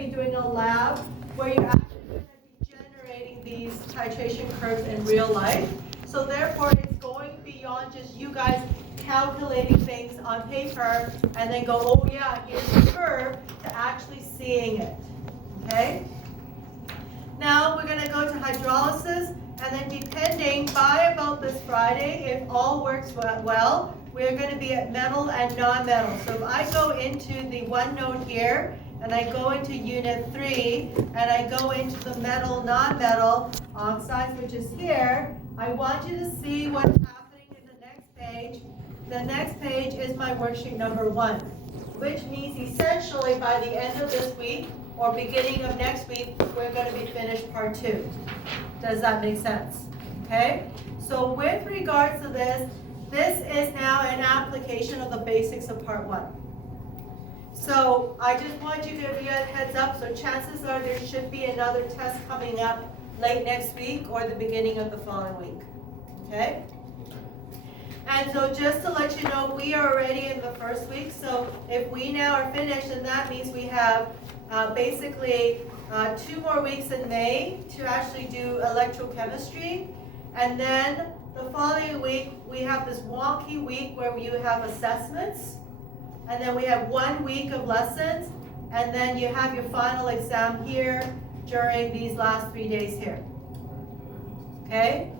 be doing a lab where you're actually going to be generating these titration curves in real life. So therefore, it's going beyond just you guys calculating things on paper and then go, oh yeah, here's the curve, to actually seeing it, okay? Now we're going to go to hydrolysis, and then depending by about this Friday, if all works well, we're going to be at metal and non-metal. So if I go into the OneNote here, and I go into Unit 3, and I go into the metal, non-metal oxides, which is here, I want you to see what's happening in the next page. The next page is my worksheet number 1, which means essentially by the end of this week, or beginning of next week, we're going to be finished part 2. Does that make sense? Okay? So with regards to this, this is now an application of the basics of part 1. So I just want you to give you a heads up, so chances are there should be another test coming up late next week or the beginning of the following week. Okay? And so just to let you know, we are already in the first week, so if we now are finished, then that means we have basically 2 more weeks in May to actually do electrochemistry, and then the following week we have this wonky week where you have assessments, and then we have 1 week of lessons, and then you have your final exam here during these last 3 days here. Okay?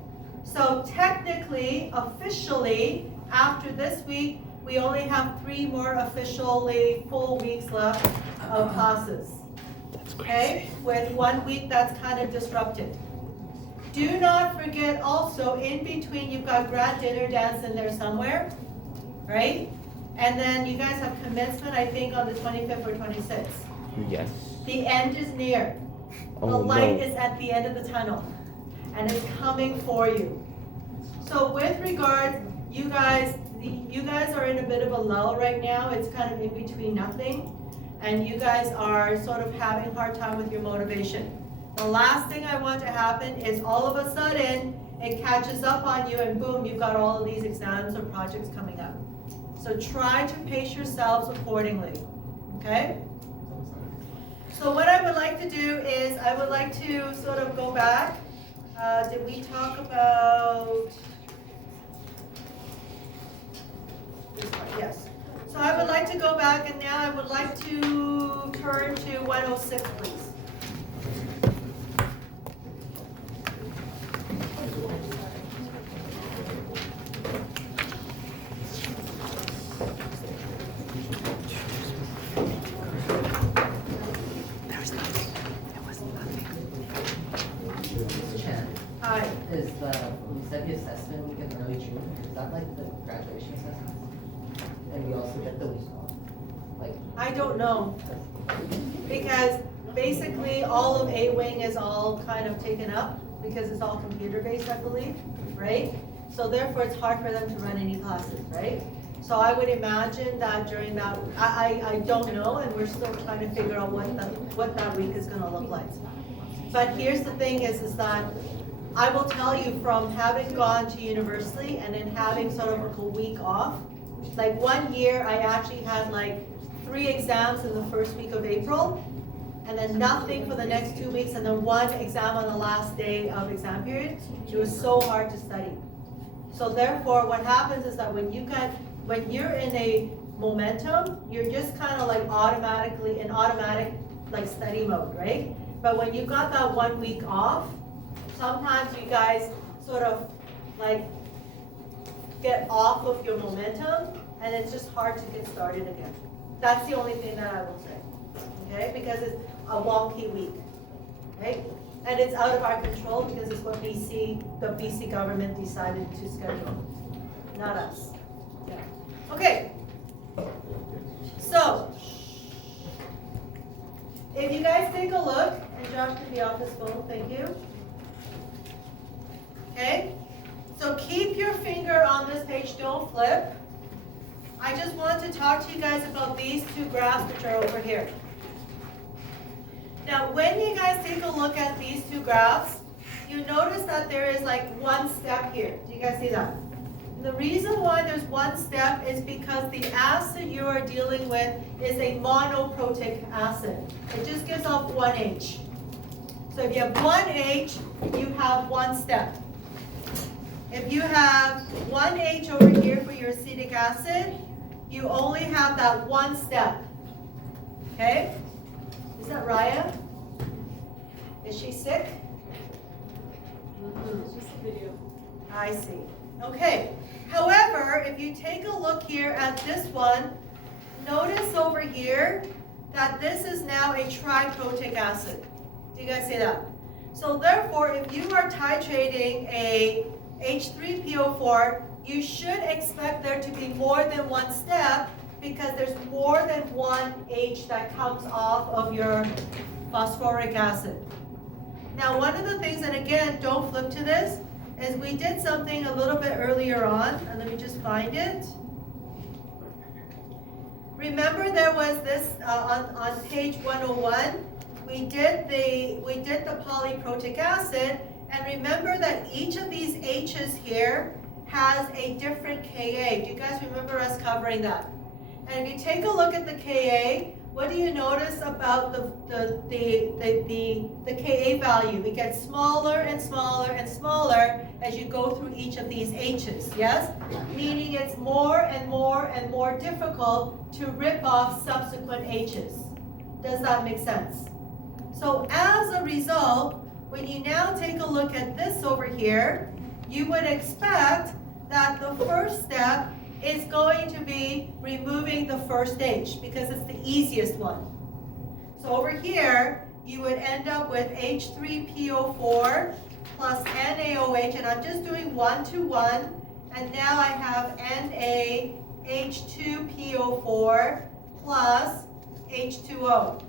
So technically, officially, after this week, we only have 3 more officially full weeks left of classes. Okay? With 1 week that's kind of disrupted. Do not forget also, in between, you've got grad dinner dance in there somewhere, right? And then you guys have commencement, I think, on the 25th or 26th. Yes. The end is near. The light is at the end of the tunnel, and it's coming for you. So with regards, you guys are in a bit of a lull right now. It's kind of in between nothing, and you guys are sort of having a hard time with your motivation. The last thing I want to happen is all of a sudden it catches up on you, and boom, you've got all of these exams or projects coming up. So try to pace yourselves accordingly, okay? So what I would like to do is I would like to sort of go back. Did we talk about this part? Yes. So I would like to go back, and now I would like to turn to 106, please. Is you said the assessment week in early June, is that like the graduation assessment? And we also get the week off? Like, I don't know, because basically all of A-Wing is all kind of taken up, because it's all computer-based, I believe, right? So therefore it's hard for them to run any classes, right? So I would imagine that during that, I don't know, and we're still trying to figure out what that week is gonna look like. But here's the thing is that I will tell you, from having gone to university and then having sort of a week off, like 1 year I actually had like 3 exams in the first week of April, and then nothing for the next 2 weeks, and then 1 exam on the last day of exam period. It was so hard to study. So therefore what happens is that when you're in a momentum, you're just kind of like automatically in automatic like study mode, right? But when you got that 1 week off, sometimes you guys sort of like get off of your momentum, and it's just hard to get started again. That's the only thing that I will say, okay? Because it's a wonky week, right? And it's out of our control because it's what the BC government decided to schedule, not us. Yeah. Okay. So, if you guys take a look, and Josh can be off his phone, thank you. Okay, so keep your finger on this page, don't flip. I just want to talk to you guys about these 2 graphs which are over here. Now, when you guys take a look at these 2 graphs, you notice that there is like 1 step here. Do you guys see that? The reason why there's one step is because the acid you are dealing with is a monoprotic acid. It just gives off one H. So if you have one H, you have one step. If you have one H over here for your acetic acid, you only have that one step. Okay? Is that Raya? Is she sick? It's just a video. I see. Okay. However, if you take a look here at this one, notice over here that this is now a triprotic acid. Do you guys see that? So therefore, if you are titrating a H3PO4, you should expect there to be more than one step because there's more than one H that comes off of your phosphoric acid. Now, one of the things, and again, don't flip to this, is we did something a little bit earlier on, and let me just find it. Remember there was this, on page 101, we did the polyprotic acid, and remember that each of these H's here has a different Ka. Do you guys remember us covering that? And if you take a look at the Ka, what do you notice about the Ka value? It gets smaller and smaller and smaller as you go through each of these H's, yes? Meaning it's more and more and more difficult to rip off subsequent H's. Does that make sense? So as a result, when you now take a look at this over here, you would expect that the first step is going to be removing the first H because it's the easiest one. So over here, you would end up with H3PO4 plus NaOH, and I'm just doing 1 to 1, and now I have NaH2PO4 plus H2O.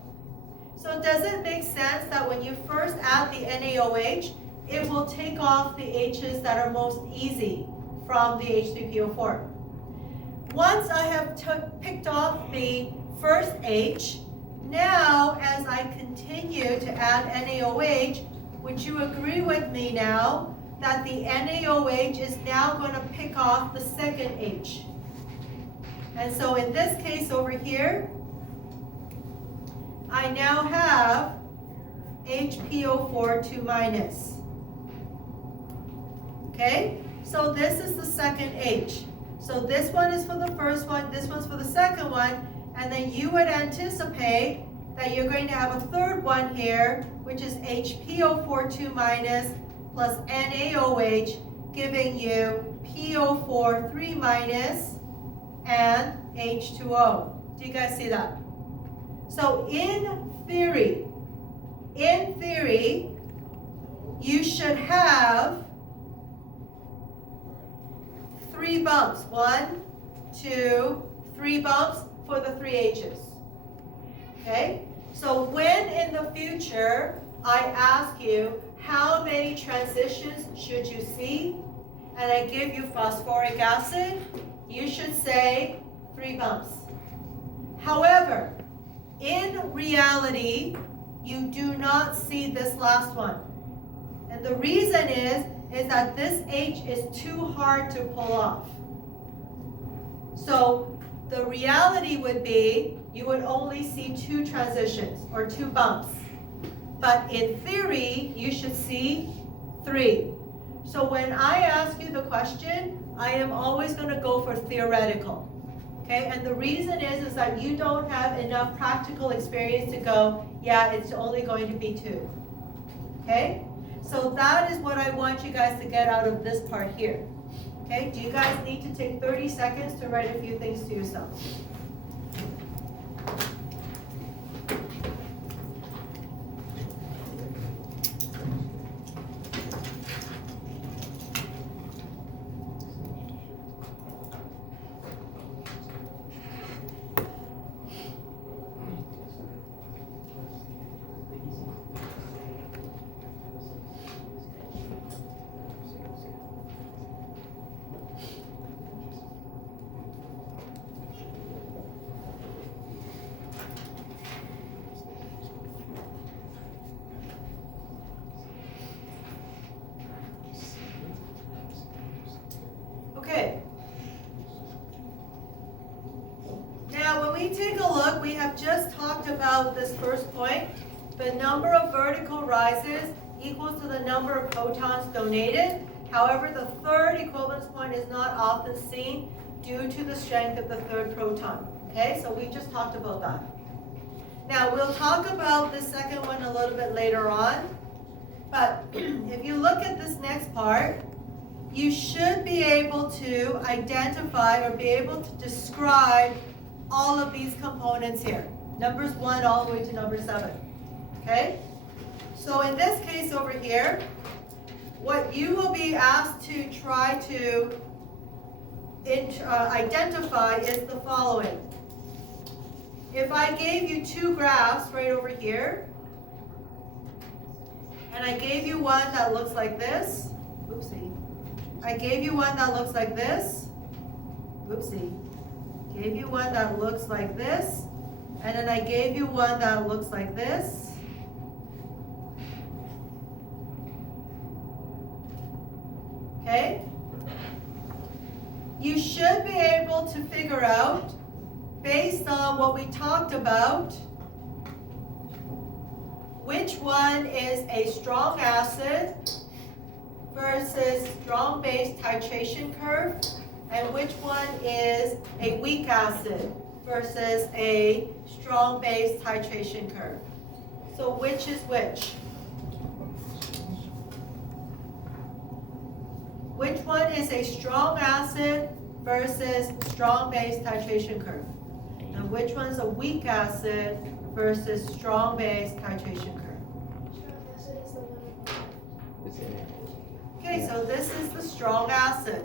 So does it make sense that when you first add the NaOH, it will take off the H's that are most easy from the H3PO4? Once I have picked off the first H, now as I continue to add NaOH, would you agree with me now that the NaOH is now going to pick off the second H? And so in this case over here, I now have HPO4 2 minus. Okay, so this is the second H. So this one is for the first one, this one's for the second one, and then you would anticipate that you're going to have a third one here, which is HPO4 2 minus plus NaOH, giving you PO4 3 minus and H2O. Do you guys see that? So in theory, you should have 3 bumps. 1, 2, 3 bumps for the 3 H's. Okay? So when in the future I ask you how many transitions should you see, and I give you phosphoric acid, you should say 3 bumps. However, in reality, you do not see this last one. And the reason is that this H is too hard to pull off. So the reality would be you would only see 2 transitions or 2 bumps. But in theory, you should see 3. So when I ask you the question, I am always going to go for theoretical. Okay, and the reason is that you don't have enough practical experience to go, yeah, it's only going to be 2. Okay, so that is what I want you guys to get out of this part here. Okay, do you guys need to take 30 seconds to write a few things to yourselves? about this first point. The number of vertical rises equals to the number of protons donated. However, the third equivalence point is not often seen due to the strength of the third proton. Okay, so we just talked about that. Now, we'll talk about the second one a little bit later on. But if you look at this next part, you should be able to identify or be able to describe all of these components here. Numbers 1 all the way to number 7. Okay? So in this case over here, what you will be asked to try to identify is the following. If I gave you two graphs right over here, and I gave you one that looks like this, oopsie. I gave you one that looks like this, oopsie. Gave you one that looks like this, and then I gave you one that looks like this. Okay? You should be able to figure out, based on what we talked about, which one is a strong acid versus strong base titration curve, and which one is a weak acid versus a strong base titration curve. So which is which? Which one is a strong acid versus strong base titration curve? And which one's a weak acid versus strong base titration curve? Okay, so this is the strong acid.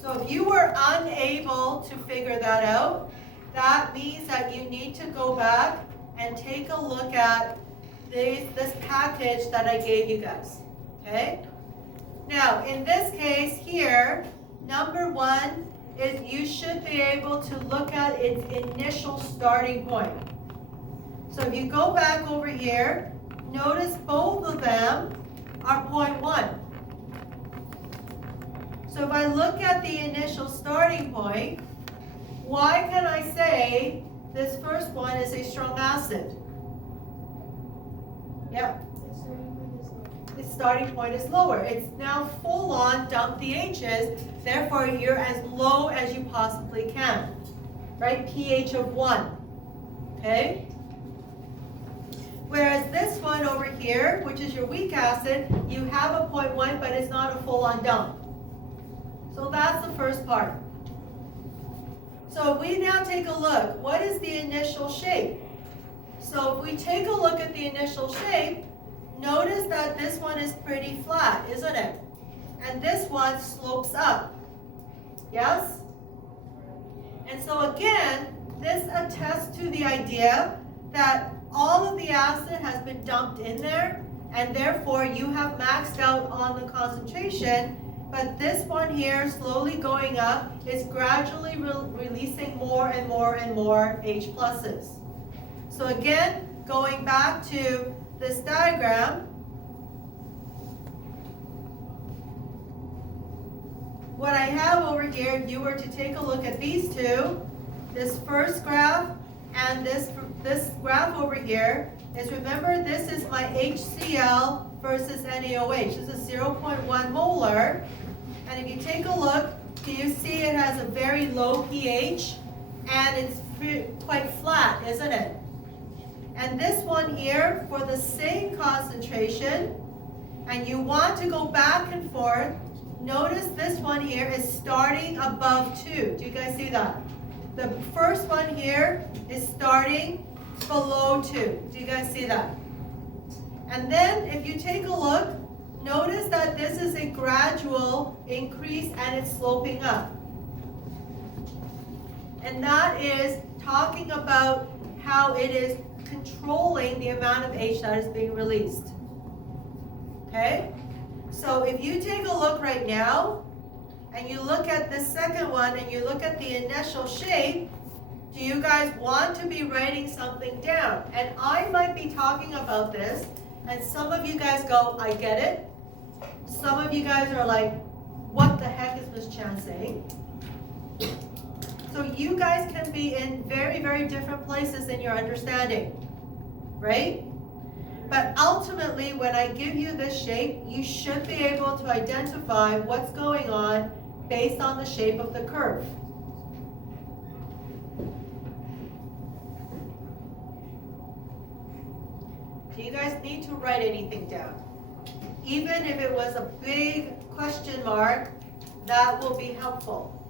So if you were unable to figure that out, that means that you need to go back and take a look at this package that I gave you guys. Okay? Now, in this case here, number 1 is you should be able to look at its initial starting point. So if you go back over here, notice both of them are 0.1. So if I look at the initial starting point, why can I say this first one is a strong acid? Yep. Its starting point is lower. It's now full on dump the H's, therefore you're as low as you possibly can. Right? pH of 1. Okay? Whereas this one over here, which is your weak acid, you have a 0.1, but it's not a full on dump. So that's the first part. So we now take a look. What is the initial shape? So if we take a look at the initial shape, notice that this one is pretty flat, isn't it? And this one slopes up. Yes? And so again, this attests to the idea that all of the acid has been dumped in there, and therefore you have maxed out on the concentration. But this one here, slowly going up, is gradually releasing more and more and more H pluses. So again, going back to this diagram, what I have over here, if you were to take a look at these two, this first graph and this graph over here, is remember this is my HCl versus NaOH. This is 0.1 molar. And if you take a look, do you see it has a very low pH? And it's quite flat, isn't it? And this one here, for the same concentration, and you want to go back and forth, notice this one here is starting above 2. Do you guys see that? The first one here is starting below 2. Do you guys see that? And then if you take a look, notice that this is a gradual increase and it's sloping up. And that is talking about how it is controlling the amount of H that is being released. Okay? So if you take a look right now, and you look at the second one, and you look at the initial shape, do you guys want to be writing something down? And I might be talking about this, and some of you guys go, I get it. Some of you guys are like, what the heck is Ms. Chan saying? So you guys can be in very, very different places in your understanding. right? But ultimately, when I give you this shape, you should be able to identify what's going on based on the shape of the curve. Do you guys need to write anything down? Even if it was a big question mark, that will be helpful.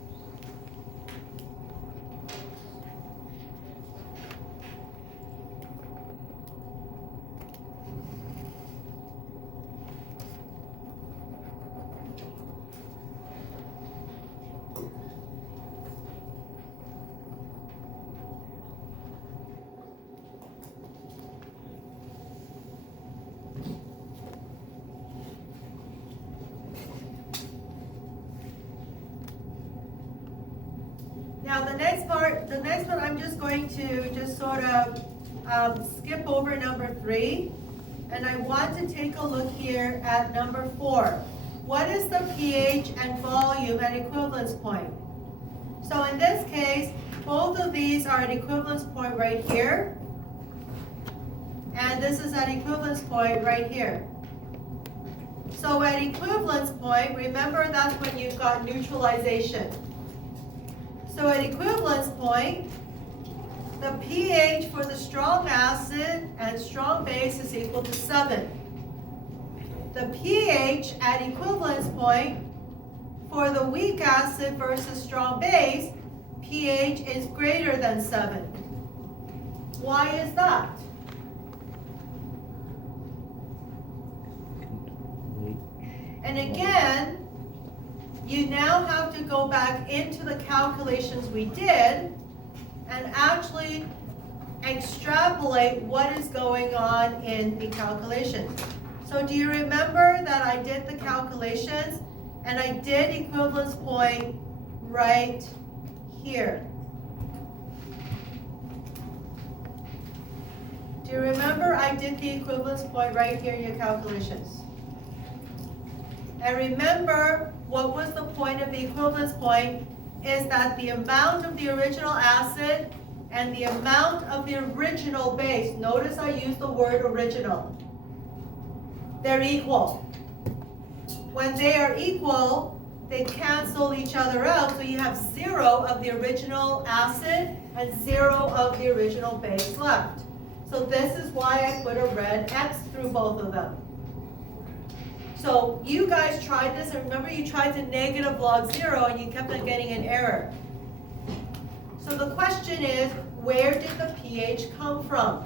Now the next one I'm just going to just sort of skip over number 3, and I want to take a look here at number 4. What is the pH and volume at equivalence point? So in this case, both of these are at equivalence point right here, and this is at equivalence point right here. So at equivalence point, remember that's when you've got neutralization. So at equivalence point, the pH for the strong acid and strong base is equal to 7. The pH at equivalence point for the weak acid versus strong base, pH is greater than 7. Why is that? And again, you now have to go back into the calculations we did and actually extrapolate what is going on in the calculations. So do you remember that I did the calculations and I did equivalence point right here? Do you remember I did the equivalence point right here in your calculations? And remember, what was the point of the equivalence point is that the amount of the original acid and the amount of the original base, notice I use the word original, they're equal. When they are equal, they cancel each other out, so you have 0 of the original acid and 0 of the original base left. So this is why I put a red X through both of them. So you guys tried this, and remember you tried to negative log 0 and you kept on getting an error. So the question is, where did the pH come from?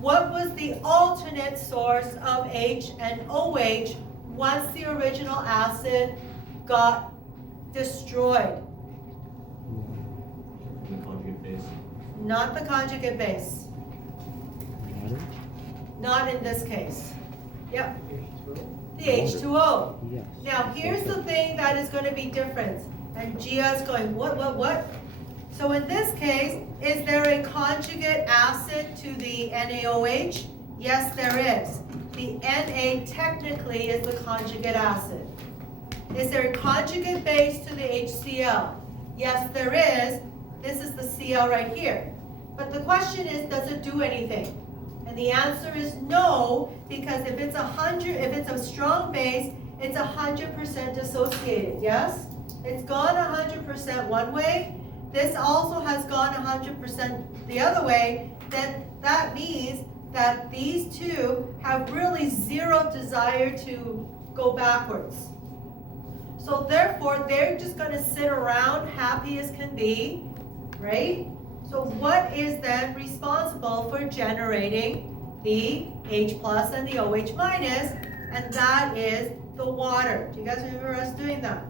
What was the alternate source of H and OH once the original acid got destroyed? The conjugate base. Not the conjugate base. Water? Not in this case. Yep, H2O? the H2O. Yes. Now, here's the thing that is going to be different. And Gia's going, what? So in this case, is there a conjugate acid to the NaOH? Yes, there is. The Na technically is the conjugate acid. Is there a conjugate base to the HCl? Yes, there is. This is the Cl right here. But the question is, does it do anything? And the answer is no, because if it's a strong base, it's 100% dissociated, yes? It's gone 100% one way. This also has gone 100% the other way. Then that means that these two have really 0 desire to go backwards. So therefore, they're just going to sit around happy as can be, right? So what is then responsible for generating the H plus and the OH minus? And that is the water. Do you guys remember us doing that?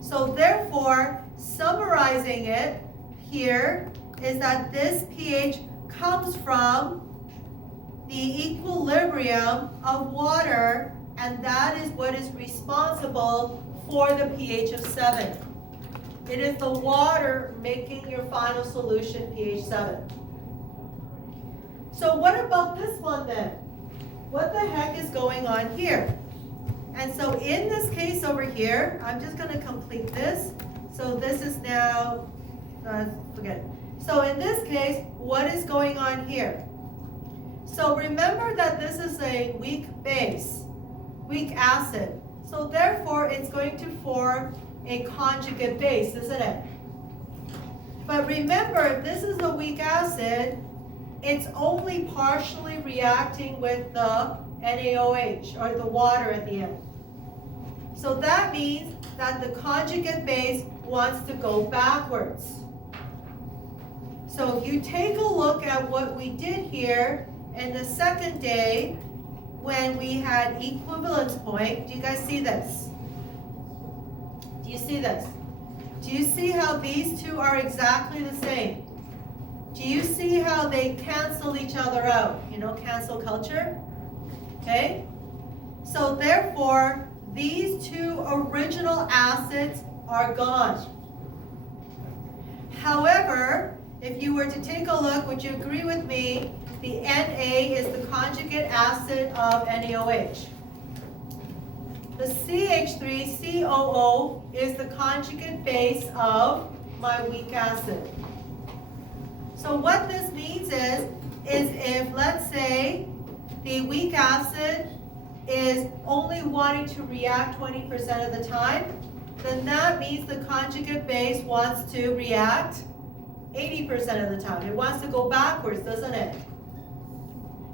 So therefore, summarizing it here is that this pH comes from the equilibrium of water, and that is what is responsible for the pH of 7. It is the water making your final solution pH 7. So what about this one then? What the heck is going on here? And so in this case over here, I'm just going to complete this. So this is now, forget it. So in this case, what is going on here? So remember that this is a weak base, weak acid. So therefore, it's going to form a conjugate base, isn't it? But remember, if this is a weak acid, it's only partially reacting with the NaOH, or the water at the end. So that means that the conjugate base wants to go backwards. So if you take a look at what we did here in the second day, when we had equivalence point, do you guys see this? Do you see this? Do you see how these two are exactly the same? Do you see how they cancel each other out? You know, cancel culture? Okay? So therefore, these two original acids are gone. However, if you were to take a look, would you agree with me, the Na is the conjugate acid of NaOH. The CH3COO is the conjugate base of my weak acid. So what this means is if, let's say, the weak acid is only wanting to react 20% of the time, then that means the conjugate base wants to react 80% of the time. It wants to go backwards, doesn't it?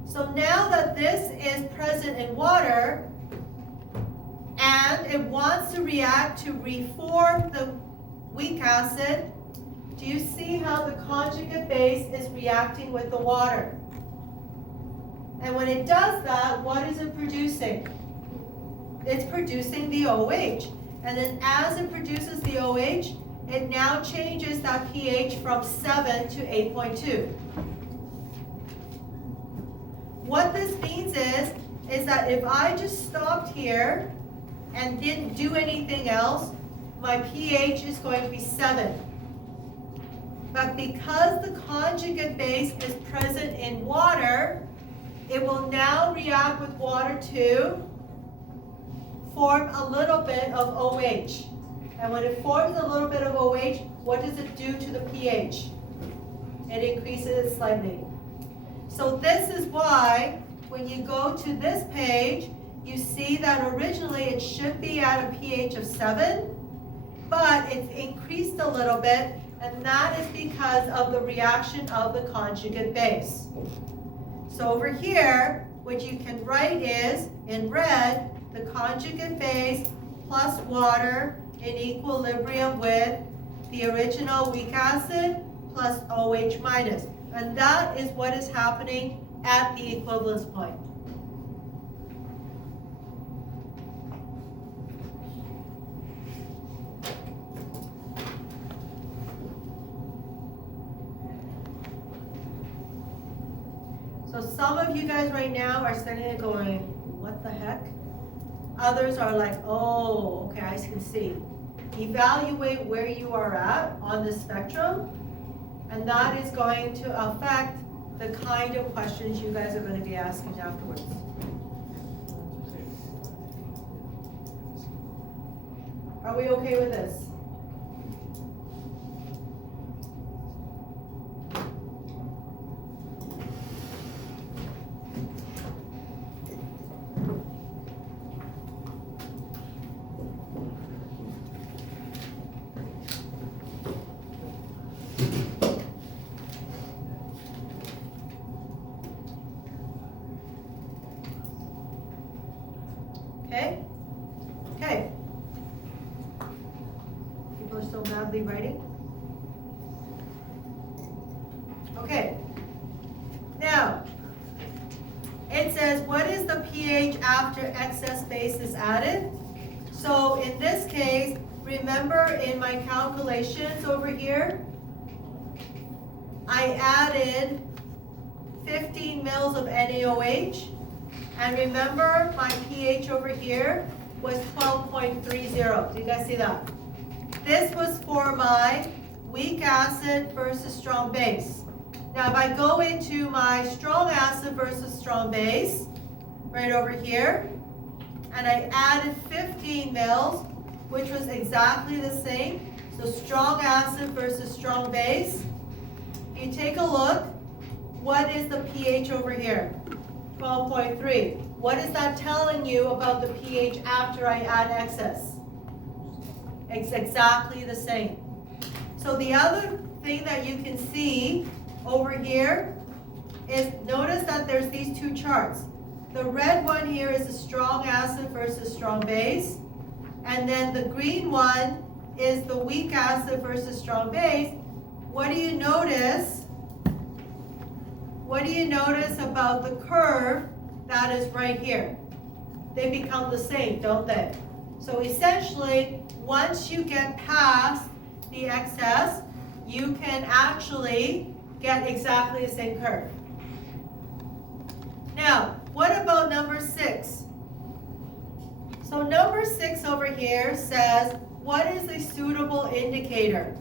So now that this is present in water, and it wants to react to reform the weak acid, do you see how the conjugate base is reacting with the water? And when it does that, what is it producing? It's producing the OH. And then as it produces the OH, it now changes that pH from 7 to 8.2. What this means is that if I just stopped here and didn't do anything else, my pH is going to be 7. But because the conjugate base is present in water, it will now react with water to form a little bit of OH. And when it forms a little bit of OH, what does it do to the pH? It increases it slightly. So this is why when you go to this page, you see that originally it should be at a pH of 7, but it's increased a little bit, and that is because of the reaction of the conjugate base. So over here, what you can write is, in red, the conjugate base plus water in equilibrium with the original weak acid plus OH minus. And that is what is happening at the equivalence point. So some of you guys right now are standing there going, what the heck? Others are like, oh, okay, I can see. Evaluate where you are at on the spectrum, and that is going to affect the kind of questions you guys are going to be asking afterwards. Are we okay with this? Okay? Okay. People are still madly writing? Okay. Now, it says, what is the pH after excess base is added? So in this case, remember in my calculations over here, I added 15 mils of NaOH. And remember, my pH over here was 12.30. Do you guys see that? This was for my weak acid versus strong base. Now, if I go into my strong acid versus strong base, right over here, and I added 15 mils, which was exactly the same. So strong acid versus strong base. If you take a look, what is the pH over here? 12.3. What is that telling you about the pH after I add excess? It's exactly the same. So the other thing that you can see over here is, notice that there's these two charts. The red one here is a strong acid versus strong base. And then the green one is the weak acid versus strong base. What do you notice? What do you notice about the curve that is right here? They become the same, don't they? So essentially, once you get past the excess, you can actually get exactly the same curve. Now, what about number 6? So number 6 over here says, what is a suitable indicator?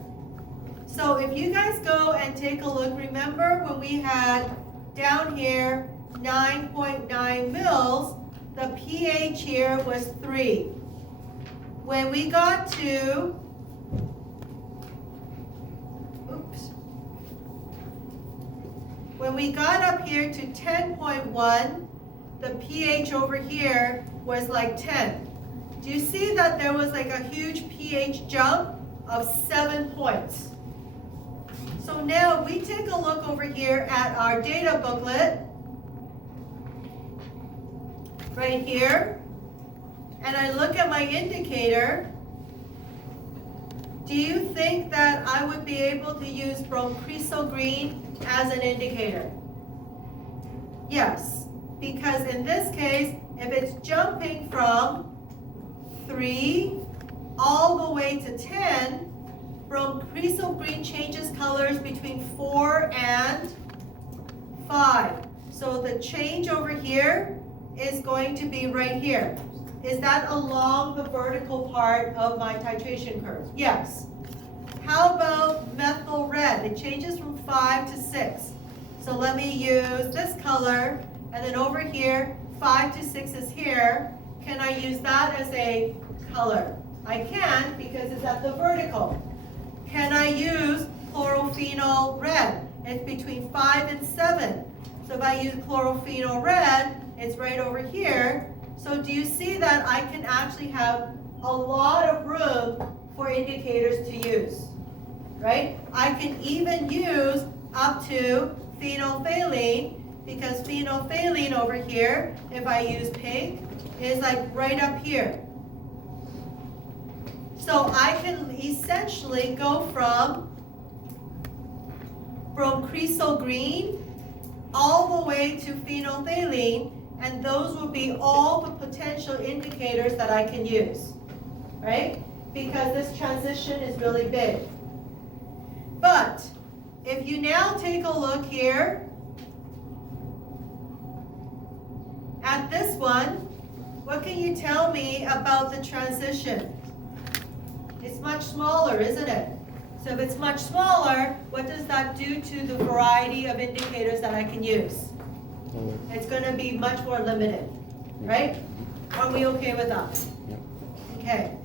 So if you guys go and take a look, remember when we had down here 9.9 mils, the pH here was 3. When we got to, when we got up here to 10.1, the pH over here was like 10. Do you see that there was like a huge pH jump of 7 points? So now we take a look over here at our data booklet, right here, and I look at my indicator. Do you think that I would be able to use Bromcresol green as an indicator? Yes, because in this case, if it's jumping from 3 all the way to 10, Bromcresol green changes colors between 4 and 5. So the change over here is going to be right here. Is that along the vertical part of my titration curve? Yes. How about methyl red? It changes from 5 to 6. So let me use this color, and then over here, 5 to 6 is here. Can I use that as a color? I can, because it's at the vertical. Can I use chlorophenol red? It's between 5 and 7. So if I use chlorophenol red, it's right over here. So do you see that I can actually have a lot of room for indicators to use, right? I can even use up to phenolphthalein, because phenolphthalein over here, if I use pink, is like right up here. So I can essentially go from Bromcresol green all the way to phenolphthalein, and those will be all the potential indicators that I can use, right? Because this transition is really big. But if you now take a look here at this one, what can you tell me about the transition? It's much smaller, isn't it? So if it's much smaller, what does that do to the variety of indicators that I can use? It's going to be much more limited, right? Are we okay with that? Yep. Okay.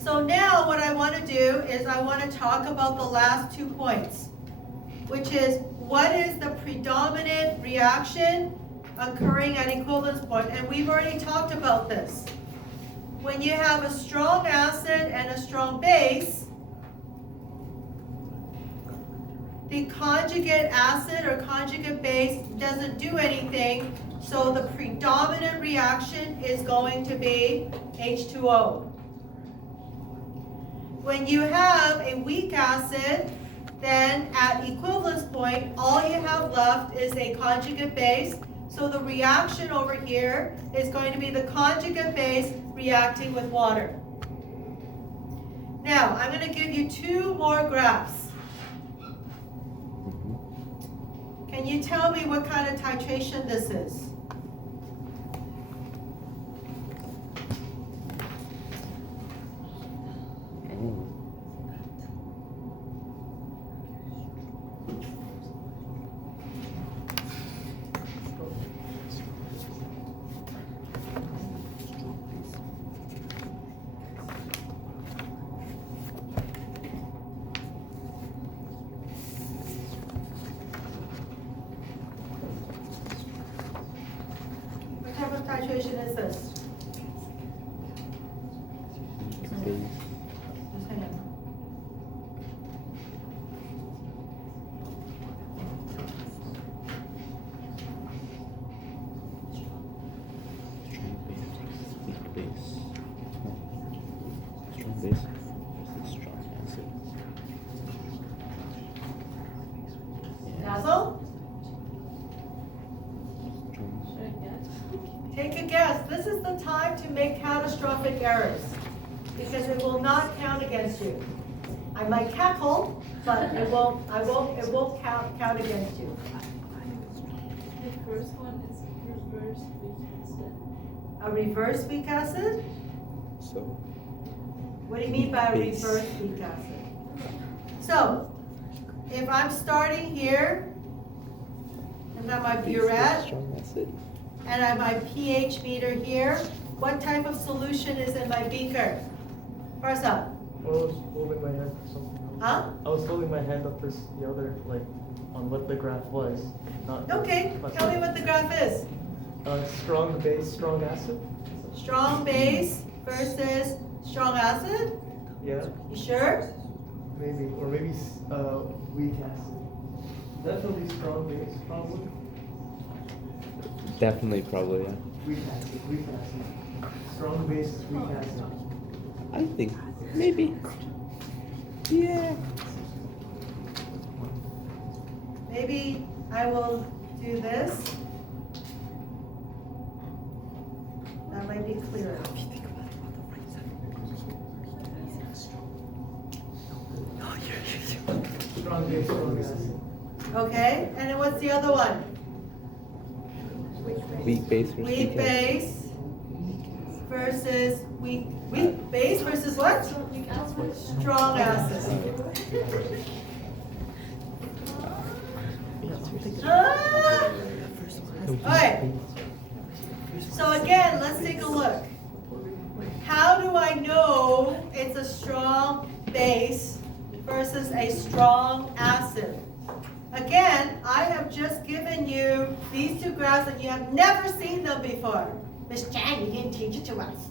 So now what I want to do is I want to talk about the last 2 points, which is what is the predominant reaction occurring at equivalence point? And we've already talked about this. When you have a strong acid and a strong base, the conjugate acid or conjugate base doesn't do anything, so the predominant reaction is going to be H2O. When you have a weak acid, then at equivalence point, all you have left is a conjugate base. So the reaction over here is going to be the conjugate base reacting with water. Now, I'm going to give you 2 more graphs. Can you tell me what kind of titration this is? titration is this? Base. Just hang on. Strong base. Weak base. No. Strong base versus strong acid. Yeah. Dazzle? Strong. Take a guess. This is the time to make catastrophic errors because it will not count against you. I might cackle, but it won't count against you. The first one is reverse weak acid. A reverse weak acid? So. What do you mean by a Base. reverse weak acid? So, if I'm starting here, and then my burette, Strong acid. and I have my pH meter here, what type of solution is in my beaker? First up, I was holding my hand for something else. huh? I was holding my hand up for the other, like, on what the graph was, not. Okay, tell me what the graph is. Strong base, strong acid? Strong base versus strong acid? Yeah, You sure? maybe, or maybe, weak acid. Definitely strong base, probably. Definitely, probably, yeah. Weak acid. Strong base, weak acid. I think maybe. Yeah. Maybe I will do this. That might be clearer. Strong base, strong acid. Okay, and then what's the other one? Weak base versus Weak acid. base versus weak base versus what? Strong acid. Ah! Alright. So again, let's take a look. How do I know it's a strong base versus a strong acid? Again, I have just given you these two graphs and you have never seen them before. Miss Jan, you didn't teach it to us.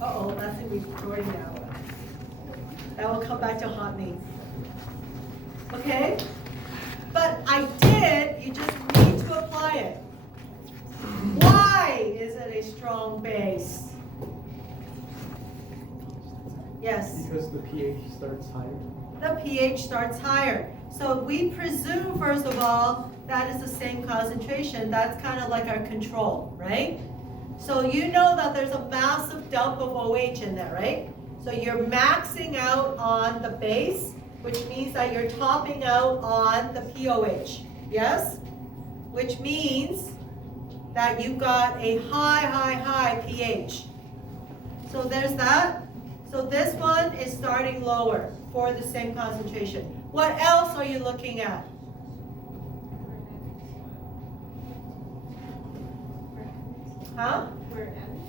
Uh-oh, that's in recording now. That will come back to haunt me. Okay? But I did, you just need to apply it. Why is it a strong base? Yes? Because the pH starts higher. The pH starts higher. So we presume, first of all, that is the same concentration. That's kind of like our control, right? So you know that there's a massive dump of OH in there, right? So you're maxing out on the base, which means that you're topping out on the POH, yes? Which means that you've got a high pH. So there's that. So this one is starting lower for the same concentration. What else are you looking at? Huh? Where it ends.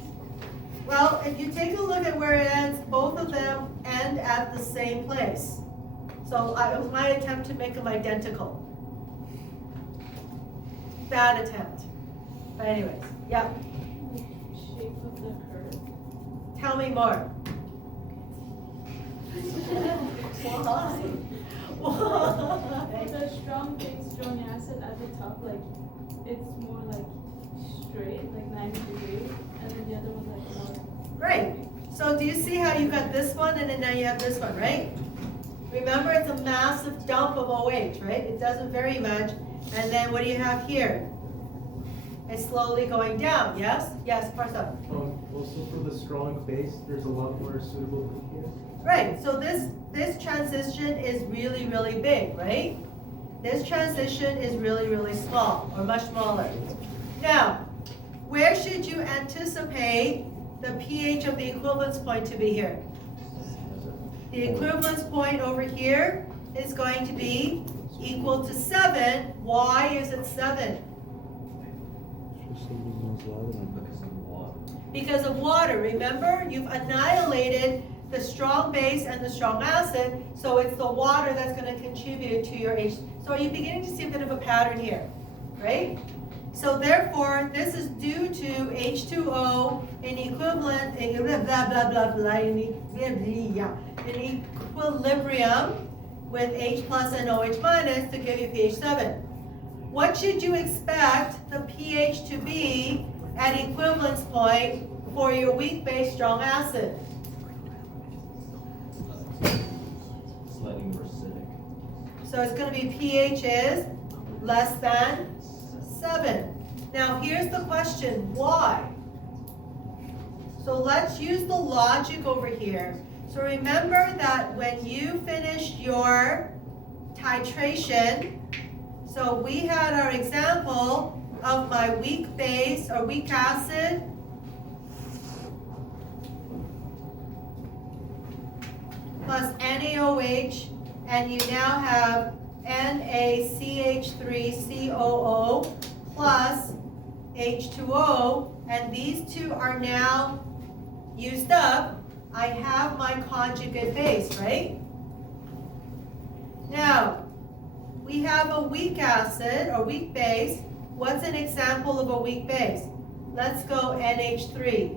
Well, if you take a look at where it ends, both of them end at the same place. So it was my attempt to make them identical. Bad attempt. But anyways, yeah. Shape of the curve. Tell me more. Why? Why? The strong base, strong acid at the top, like it's more like straight, like 90 degrees, and then the other one like more. Great. So do you see how you got this one and then now you have this one, right? Remember, it's a massive dump of OH, right? It doesn't vary much. And then what do you have here? It's slowly going down, yes? Yes, Parsa. Also for the strong base, there's a lot more suitable pH. Right, so this transition is really, really big, right? This transition is really, really small, or much smaller. Now, where should you anticipate the pH of the equivalence point to be here? The equivalence point over here is going to be equal to 7. Why is it 7? Because of water. Remember, you've annihilated the strong base and the strong acid, so it's the water that's going to contribute to your H. So are you beginning to see a bit of a pattern here, right? So therefore, this is due to H2O in equivalent, blah, blah, blah, blah, in equilibrium with H plus and OH minus to give you pH 7. What should you expect the pH to be at equivalence point for your weak base strong acid? Slightly more acidic. So it's going to be pH is less than 7. Now here's the question, why? So let's use the logic over here. So remember that when you finished your titration, so we had our example of my weak base or weak acid plus NaOH, and you now have NaCH3COO plus H2O, and these two are now used up. I have my conjugate base, right? Now, we have a weak acid or weak base. What's an example of a weak base? Let's go NH3.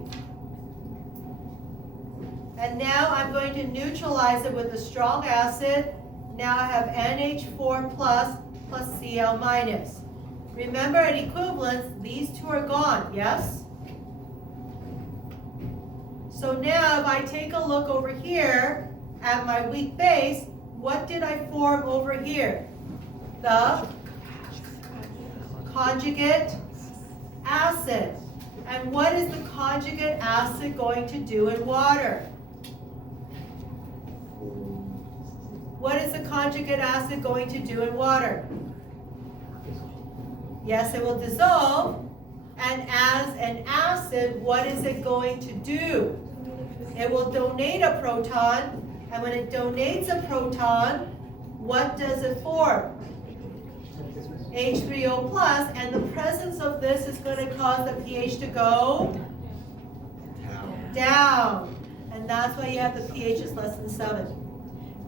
And now I'm going to neutralize it with a strong acid. Now I have NH4 plus Cl minus. Remember at equivalence, these two are gone, yes? So now if I take a look over here at my weak base, what did I form over here? The conjugate acid. And what is the conjugate acid going to do in water? What is the conjugate acid going to do in water? Yes, it will dissolve. And as an acid, what is it going to do? It will donate a proton. And when it donates a proton, what does it form? H3O plus, and the presence of this is going to cause the pH to go down. And that's why you have the pH is less than 7.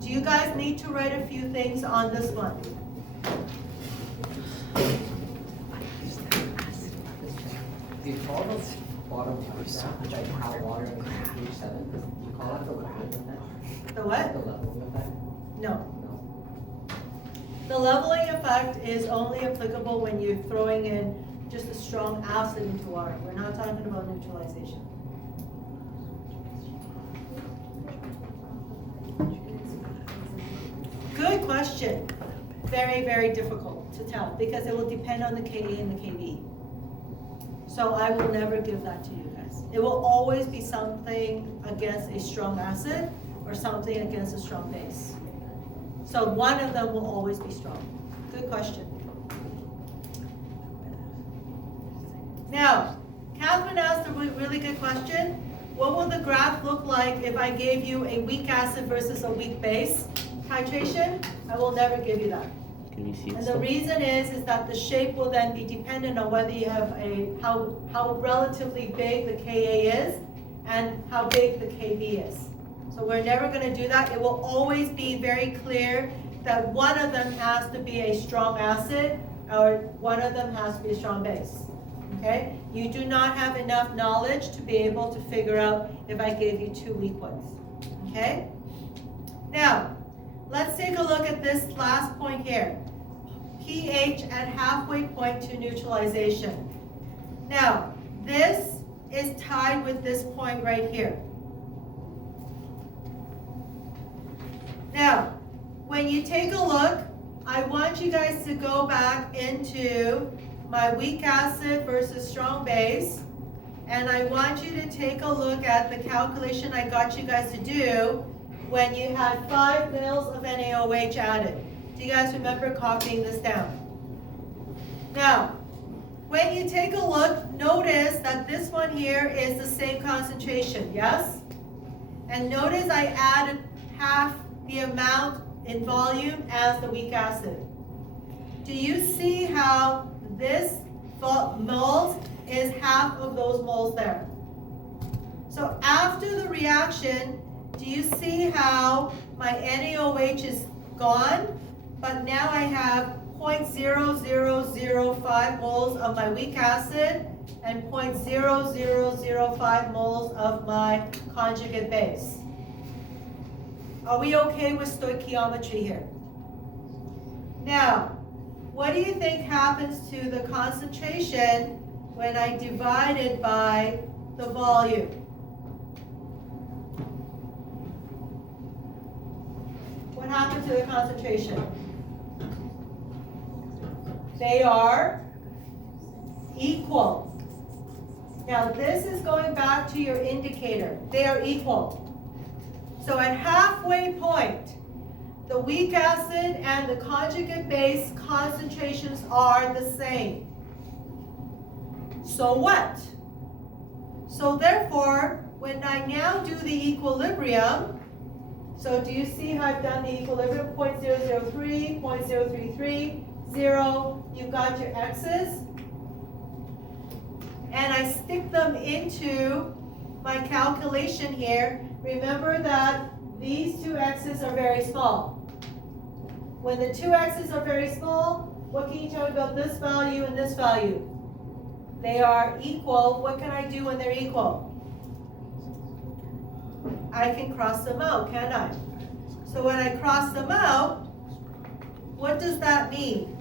Do you guys need to write a few things on this one? Do you call the bottom part down, like how water is pH 7? Do you call that the leveling effect? The what? The leveling effect? No. No. The leveling effect is only applicable when you're throwing in just a strong acid into water. We're not talking about neutralization. Good question. Very, very difficult to tell because it will depend on the Ka and the Kb. So I will never give that to you guys. It will always be something against a strong acid or something against a strong base. So one of them will always be strong. Good question. Now, Catherine asked a really good question. What will the graph look like if I gave you a weak acid versus a weak base titration? I will never give you that. Can we see it And the still? reason is that the shape will then be dependent on whether you have how relatively big the Ka is and how big the Kb is. So we're never going to do that. It will always be very clear that one of them has to be a strong acid or one of them has to be a strong base. Okay? You do not have enough knowledge to be able to figure out if I gave you two weak ones. Okay? Now, let's take a look at this last point here. pH at halfway point to neutralization. Now, this is tied with this point right here. Now, when you take a look, I want you guys to go back into my weak acid versus strong base, and I want you to take a look at the calculation I got you guys to do when you had 5 mils of NaOH added. Do you guys remember copying this down? Now, when you take a look, notice that this one here is the same concentration, yes? And notice I added half the amount in volume as the weak acid. Do you see how this moles is half of those moles there? So after the reaction, do you see how my NaOH is gone, but now I have 0.0005 moles of my weak acid and 0.0005 moles of my conjugate base. Are we okay with stoichiometry here? Now, what do you think happens to the concentration when I divide it by the volume? What happens to the concentration? They are equal. Now this is going back to your indicator. They are equal. So at halfway point, the weak acid and the conjugate base concentrations are the same. So what? So therefore, when I now do the equilibrium, so do you see how I've done the equilibrium? 0.003, 0.033, 0, you've got your x's. And I stick them into my calculation here. Remember that these two x's are very small. When the two x's are very small, what can you tell me about this value and this value? They are equal. What can I do when they're equal? I can cross them out, can't I? So when I cross them out, what does that mean?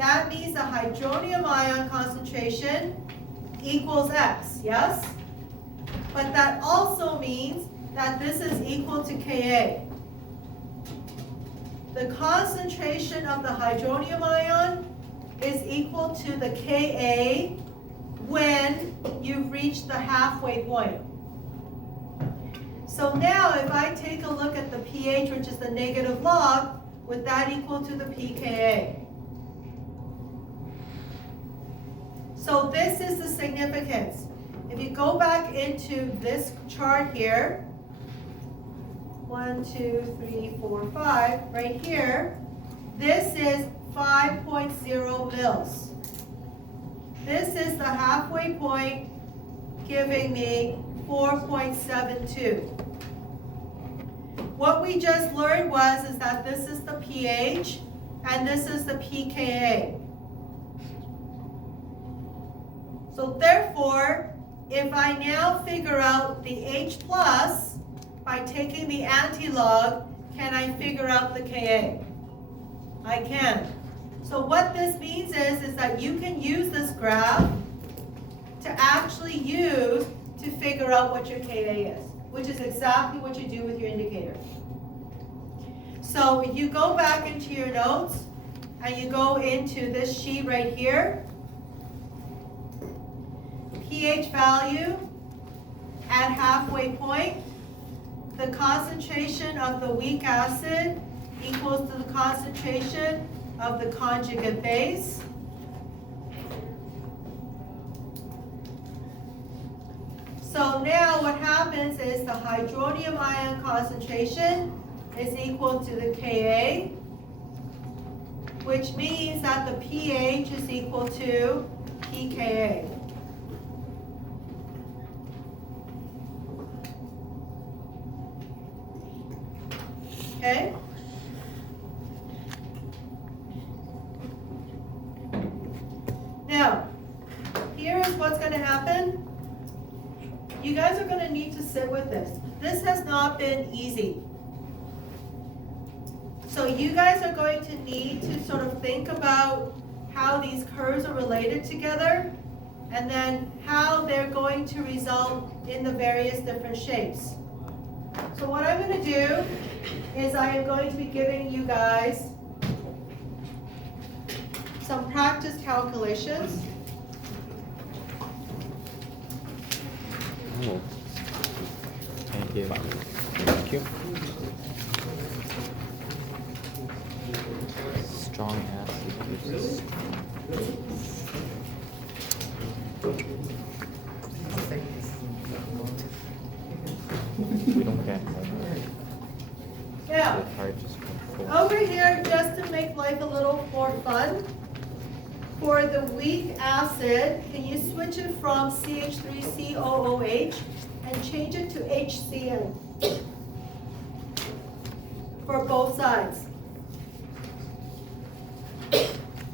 That means the hydronium ion concentration equals X, yes? But that also means that this is equal to Ka. The concentration of the hydronium ion is equal to the Ka when you've reached the halfway point. So now if I take a look at the pH, which is the negative log, would that equal to the pKa? So this is the significance. If you go back into this chart here, 1, 2, 3, 4, 5, right here, this is 5.0 mils. This is the halfway point, giving me 4.72. What we just learned is that this is the pH and this is the pKa. So therefore, if I now figure out the H plus by taking the antilog, can I figure out the Ka? I can. So what this means is that you can use this graph to actually use to figure out what your Ka is, which is exactly what you do with your indicator. So if you go back into your notes and you go into this sheet right here, pH value at halfway point, the concentration of the weak acid equals to the concentration of the conjugate base. So now what happens is the hydronium ion concentration is equal to the Ka, which means that the pH is equal to pKa. Okay? Now, here is what's going to happen. You guys are going to need to sit with this. This has not been easy. So you guys are going to need to sort of think about how these curves are related together and then how they're going to result in the various different shapes. So what I'm going to do is I am going to be giving you guys some practice calculations. Oh. Thank you. Thank you. Strong acid versus we don't get Now, the charges control. over here, just to make life a little more fun, for the weak acid, can you switch it from CH3COOH and change it to HCN for both sides?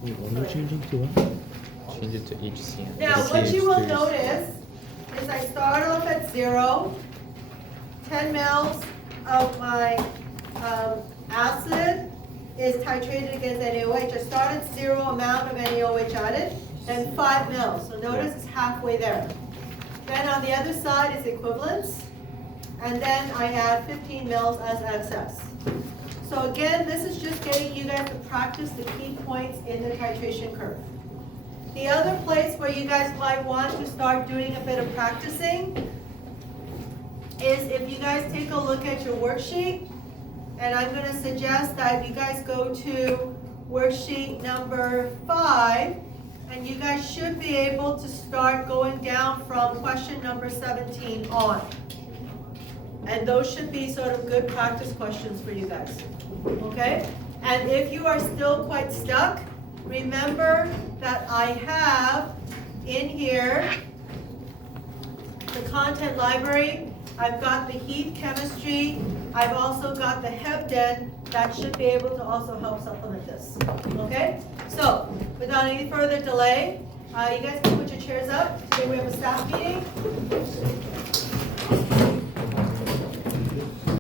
Wait, what are we changing to what? Change it to HCN. Now, It's what you will CH3s. notice is I start off at 0, 10 mils of my acid is titrated against NaOH. I start at 0 amount of NaOH added, then 5 mils. So notice it's halfway there. Then on the other side is equivalence, and then I add 15 mils as excess. So again, this is just getting you guys to practice the key points in the titration curve. The other place where you guys might want to start doing a bit of practicing is if you guys take a look at your worksheet, and I'm going to suggest that you guys go to worksheet number 5, and you guys should be able to start going down from question number 17 on. And those should be sort of good practice questions for you guys, okay? And if you are still quite stuck, remember that I have in here the content library. I've got the heat chemistry. I've also got the Hebden that should be able to also help supplement this, okay? So, without any further delay, you guys can put your chairs up. Today we have a staff meeting.